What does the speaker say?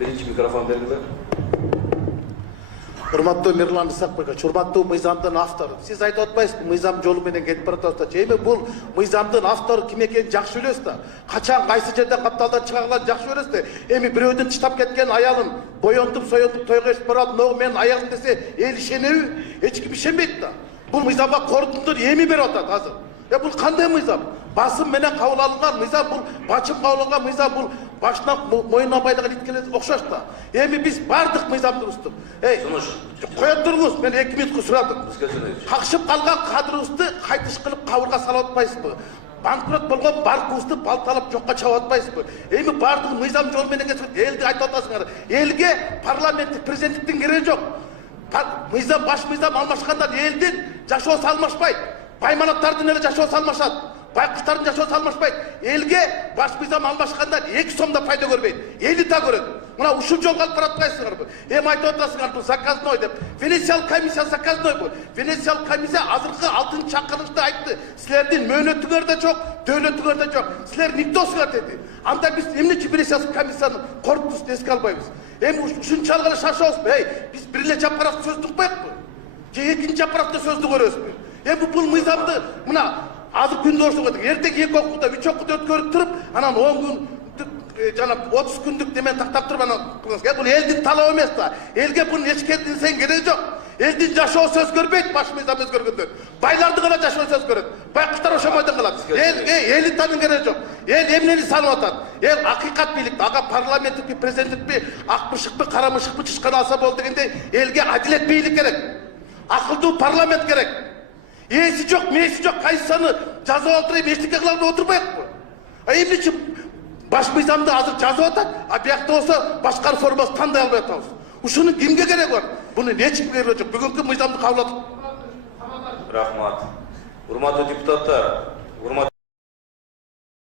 Birinci mikrofon belgiler. Урматтуу Мирлан Исакбекович, урматтуу мыйзамдын автору. Сиз айтып атпайсызбы, мыйзам жолу менен кетип баратабыз да. Эми бул мыйзамдын автору ким экенин жакшы билебиз да. Качан кайсы жерден катталдан чыгарганын жакшы билебиз да. Эми бирөөдүн тыштап кеткен аялын боёнтуп, соёнтуп тойго ешип барып, "Мына менин аялым" десе, эл ишенеби? Эч ким ишенбейт да. Бул мыйзамга корутундур эми берип атат азыр. Бул кандай мыйзам? Басым менен кабыл алынган мыйзам, бул бачым кабыл алынган мыйзам, бул башынан мойнуна байлыгын иткеле окшош да. Эми биз бардык мыйзамды буздук. Кое туруңуз, мен 2 минутка сурадым. Какшып калган кадрыбызды кайтыш кылып кабырга салып атпайсызбы? Банкрот болгон банкыбызды балталап жокко чабып атпайсызбы? Эми бардыгы мыйзам жолу менен кетип, элди айтып атасыңар. Элге парламенттик президенттиктин кереги жок. Мыйзам, баш мыйзам алмашкандан элдин жашоосу алмашпайт. Байманаттардын эле жашоосу алмашат. Байкуштардын жашоосу алмашпайт. Элге баш мыйзам алмашкандан 2 сом да пайда көрбөйт. Эли да көрөт. Мына ушул жолго алып баратпайсыңарбы? Эми айтып атасыңар, бул заказной деп. Венециялык комиссия заказной бул. Венециялык комиссия азыркы 6 чакырышта айтты. Силердин мөөнөтүңөр да жок, дөөлөтүңөр да жок. Силер никтосуңар деди. Анда биз эмнечи Венециялык комиссиянын корпусун эске албайбыз? Эми ушунчалык эле шашабызбы? Биз бир эле жапырак сөздү укпайбызбы? Же экинчи жапыракта сөздү көрөбүзбү? Эми бул мыйзамды мына азыр күндө ошого эртең 2 окууда, 3 окууда өткөрүп туруп, анан 10 күн жана 30 күндүк немен тактап туруп анан бул элдин талабы эмес да. Элге бунун эч кетинсен кереги жок. Элдин жашоосу өзгөрбөйт, баш мыйзам өзгөргөндөн. Байларды гана жашоосу өзгөрөт. Байкуштар ошомойдон калат. Элитанын кереги жок. Эл эмнени санап атат? Эл акыйкат бийлик, ага парламенттикпи, президенттикпи, ак мышыкпы, кара мышыкпы чычкан алса болду дегендей, элге адилет бийлик керек. Акылдуу парламент керек. Эси жок, меси жок, кайсысаны жазып алдырып, эчтеке кыла албай отурбайбы? Эмнечи баш мыйзамды азыр жазып атат, а биякта болсо башка реформасы тандай албай атабыз. Ушунун кимге кереги бар? Буну эч кимге кереги жок. Бүгүнкү мыйзамды кабыл алып. Рахмат. Урматтуу депутаттар,